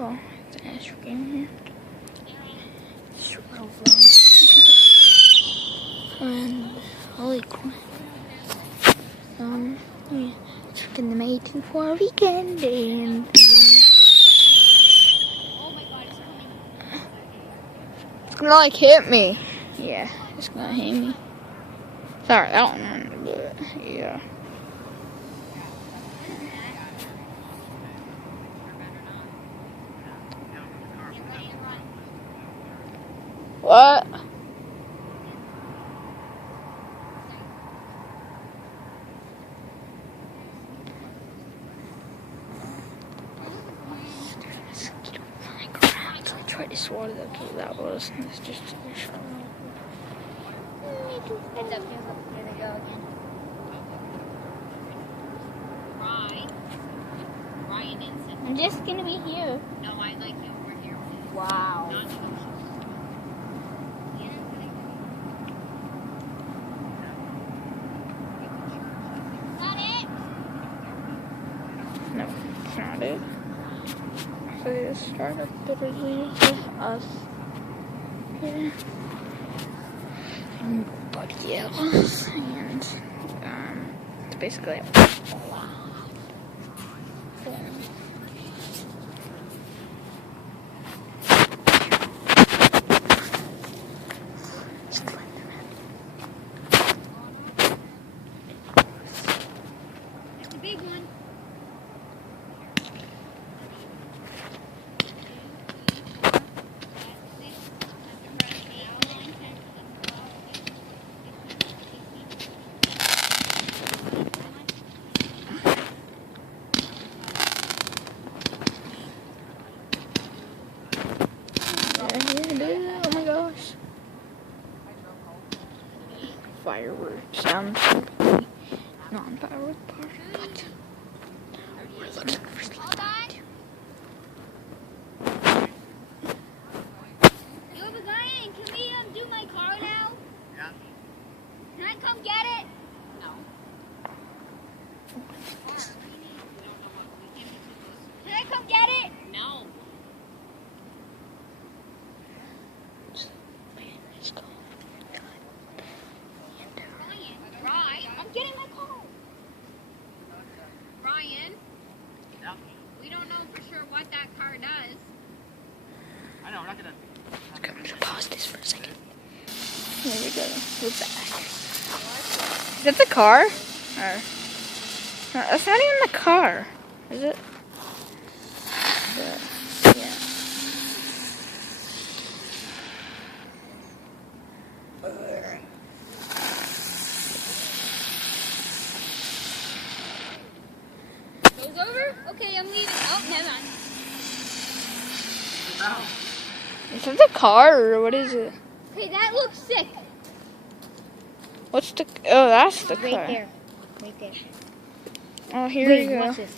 Oh, it's an Astro game here. And holy crap. Yeah, taking the maiden for a weekend and it's gonna like hit me. Yeah, it's gonna hit me. Sorry, I don't know, but yeah. What? I tried to swat it up, so that was it's just Heads up, here they go again. Ryan Ensign. I'm just gonna be here. No, I like you over here. Wow. Not it. No, it's not it. So they just started literally with us here. But yeah, and it's basically That's a big one. oh my gosh. Fireworks sounds non-firework part, but we're looking for slide. You have a guy in. Can we do my car now? Yeah. Can I come get it? No. Can I come get it? No. Ryan, I'm getting my car. Ryan, we don't know for sure what that car does. I know, we're not gonna. I'm gonna pause this for a second. Here we go. We're back. Is that the car? Or no, that's not even the car, is it? Yeah. Goes over? Okay, I'm leaving. Oh, never mind. Is that the car or what is it? Okay, that looks sick. What's the? Oh, that's the car. Right there. Oh, here Wait, we go. watch this.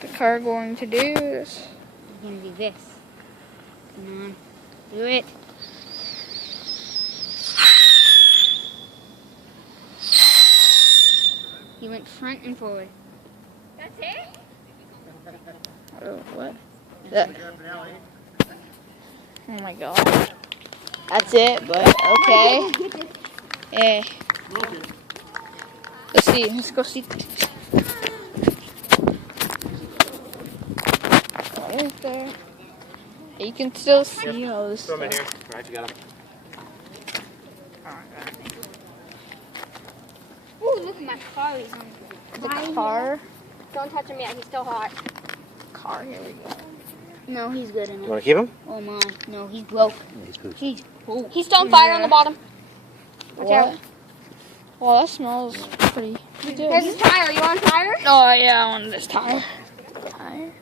The car going to do this. It's gonna do this. Come on. Do it. He went front and forward. That's it? Oh, what? That. Oh my god. That's it, but okay. Yeah. Let's see. Let's go see. What is there? You can still see all this Throw them in stuff. here. Alright, you got them. Ooh, look at my car. He's on The car. Don't touch him yet. He's still hot. Car. Here we go. No, he's good in You it. want to keep him? Oh my. No, he's broke. He's pooped. He's still on fire on the bottom. Watch What? out. Well, that smells pretty Here's good. his tire. You want a tire? Oh yeah, I want this tire. Tire.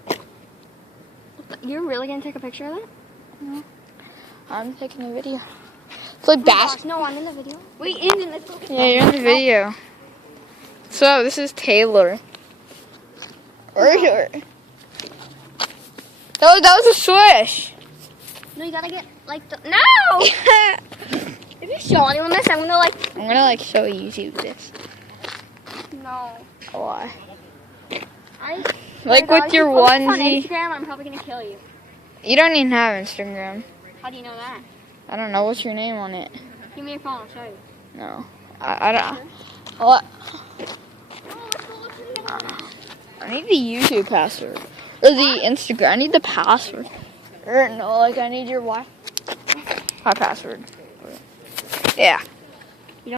You're really gonna take a picture of that? I'm taking a video. It's like basketball. No, I'm in the video. Wait, in this. Yeah, you're in the video. So this is Taylor. That was a swish. No, you gotta get like the. No! If you show anyone this, I'm gonna like. I'm gonna like show YouTube this. No. Why? I Like with your If you post this on onesie. Instagram, I'm probably gonna kill you. You don't even have Instagram. How do you know that? I don't know. What's your name on it? Give me your phone, I'll show you. No. I don't. What? I need the YouTube password. Or the Instagram. I need the password. Or no, like I need your Wi-Fi password. Yeah.